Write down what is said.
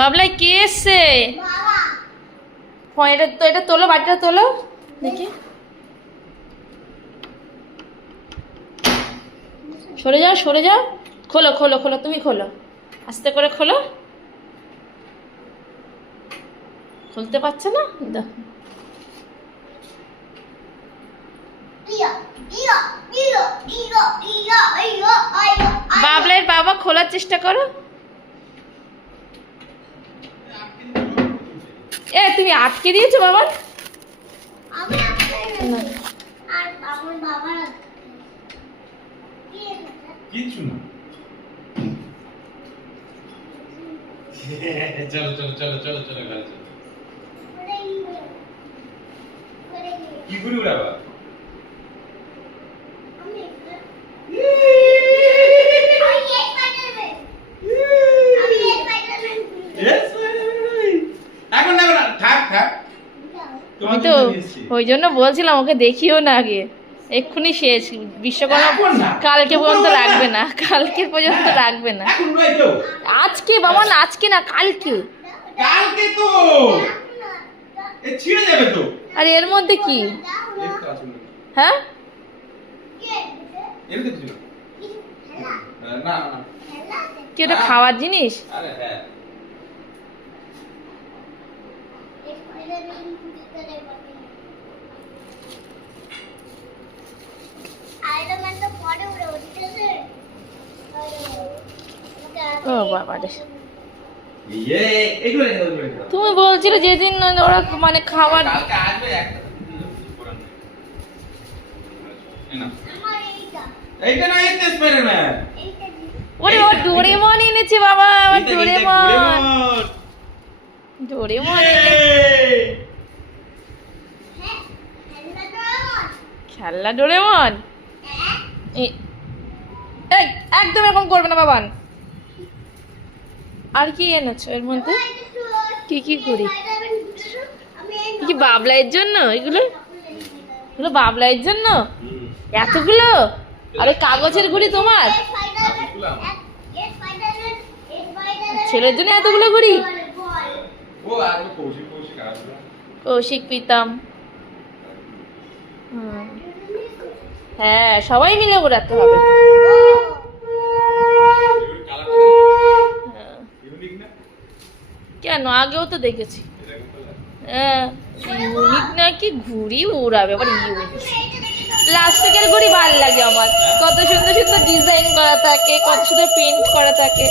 বাবলাই কে এসছে? এটা তোলো, বাটিটা তোলো দেখি। সরে যাও, সরে যাও। খোলো খোলো খোলো, তুমি খোলো, আস্তে করে খোলো। খুলতে পারছে না, দেখো। বাবলাইয়ের বাবা খোলার চেষ্টা করো। তুমি আটকে দিয়েছো বাবা। কিছু না। চলো চলো চলো চলো চলো ঘরে চলো। কি করে উড়াবা? এখন না থাক থাক। আমি তো ওই জন্য বলছিলাম ওকে দেখিও না আগে, এক্ষুনি শেষ। বিশ্বকর্মা কালকে পর্যন্ত রাখবে না, কালকে পর্যন্ত রাখবে না। আজকে বাবা না, আজকে না, কালকে। কালকে তো এ ছিঁড়ে যাবে তো। আর এর মধ্যে কি? হ্যাঁ না না কি ওটা খাওয়ার জিনিস? আরে হ্যাঁ ও বাবা রে, এগুলো রেখে দাও। তুমি বলছিলে যেদিন ওরা মানে খাবার। কালকে আসবে একটা না এইটা না, এইটা স্পাইডারম্যান। ওরে ও ডোরেমন এনেছে বাবা, আমার ডোরেমন। ডোরেমন খেলনা ডোরেমন। এই একদম এরকম করবে না বাবান। আর কি এনেছো এর মধ্যে? কি কি করি? কি বাবলাইয়ের জন্য এগুলো? এগুলো বাবলাইয়ের জন্য এতগুলো? আর ওই কাগজের ঘুড়ি তোমার? ছেলের জন্য এতগুলো ঘুড়ি? কৌশিক প্রীতম। হ্যাঁ, সবাই মিলে ঘোরাতে হবে। কেন, আগেও তো দেখেছি। হ্যাঁ, ইউনিক নাকি ঘুড়ি উড়াবে, আবার ইউনিক। প্লাস্টিকের ঘুড়ি ভালো লাগে আমার, কত সুন্দর সুন্দর ডিজাইন করা থাকে, কত সুন্দর পেন্ট করা থাকে।